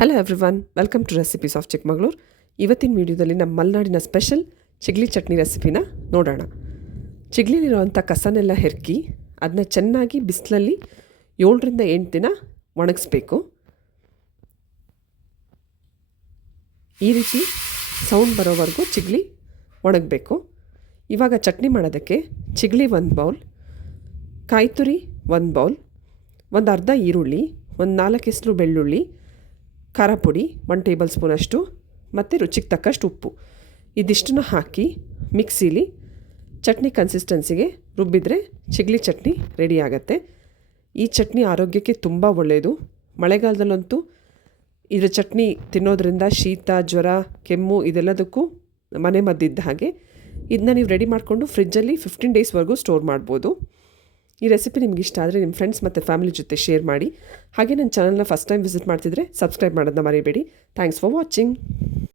Hello everyone, welcome to recipes of Chikkamagaluru. ಇವತ್ತಿನ ವೀಡಿಯೋದಲ್ಲಿ ನಮ್ಮ ಮಲೆನಾಡಿನ ಸ್ಪೆಷಲ್ ಚಿಗ್ಲಿ ಚಟ್ನಿ ರೆಸಿಪಿನ ನೋಡೋಣ. ಚಿಗ್ಲಿಲಿರುವಂಥ ಕಸನೆಲ್ಲ ಹೆರ್ಕಿ ಅದನ್ನ ಚೆನ್ನಾಗಿ ಬಿಸಿಲಲ್ಲಿ 7ರಿಂದ 8 ದಿನ ಒಣಗಿಸ್ಬೇಕು. ಈ ರೀತಿ ಸೌಂಡ್ ಬರೋವರೆಗೂ ಚಿಗ್ಲಿ ಒಣಗಬೇಕು. ಇವಾಗ ಚಟ್ನಿ ಮಾಡೋದಕ್ಕೆ ಚಿಗ್ಲಿ 1 ಬೌಲ್, ಕಾಯಿ ತುರಿ 1 ಬೌಲ್, ಒಂದು ಅರ್ಧ ಈರುಳ್ಳಿ, ಒಂದು 4 ಎಸಳು ಬೆಳ್ಳುಳ್ಳಿ, ಖಾರ ಪುಡಿ 1 ಟೇಬಲ್ ಸ್ಪೂನಷ್ಟು ಮತ್ತು ರುಚಿಗೆ ತಕ್ಕಷ್ಟು ಉಪ್ಪು, ಇದಿಷ್ಟನ್ನು ಹಾಕಿ ಮಿಕ್ಸಿಲಿ ಚಟ್ನಿ ಕನ್ಸಿಸ್ಟೆನ್ಸಿಗೆ ರುಬ್ಬಿದರೆ ಚಿಗ್ಲಿ ಚಟ್ನಿ ರೆಡಿ ಆಗುತ್ತೆ. ಈ ಚಟ್ನಿ ಆರೋಗ್ಯಕ್ಕೆ ತುಂಬ ಒಳ್ಳೆಯದು. ಮಳೆಗಾಲದಲ್ಲಂತೂ ಇದರ ಚಟ್ನಿ ತಿನ್ನೋದ್ರಿಂದ ಶೀತ, ಜ್ವರ, ಕೆಮ್ಮು ಇದೆಲ್ಲದಕ್ಕೂ ಮನೆ ಮದ್ದಿದ್ದ ಹಾಗೆ. ಇದನ್ನ ನೀವು ರೆಡಿ ಮಾಡಿಕೊಂಡು ಫ್ರಿಜ್ಜಲ್ಲಿ 15 ಡೇಸ್ವರೆಗೂ ಸ್ಟೋರ್ ಮಾಡ್ಬೋದು. ಈ ರೆಸಿಪಿ ನಿಮ್ಗೆ ಇಷ್ಟ ಆದರೆ ನಿಮ್ಮ ಫ್ರೆಂಡ್ಸ್ ಮತ್ತು ಫ್ಯಾಮಿಲಿ ಜೊತೆ ಶೇರ್ ಮಾಡಿ. ಹಾಗೆ ನನ್ನ ಚಾನಲ್ನ ಫಸ್ಟ್ ಟೈಮ್ ವಿಸಿಟ್ ಮಾಡ್ತಿದ್ರೆ ಸಬ್ಸ್ಕ್ರೈಬ್ ಮಾಡೋದನ್ನ ಮರಿಬೇಡಿ. Thanks for watching.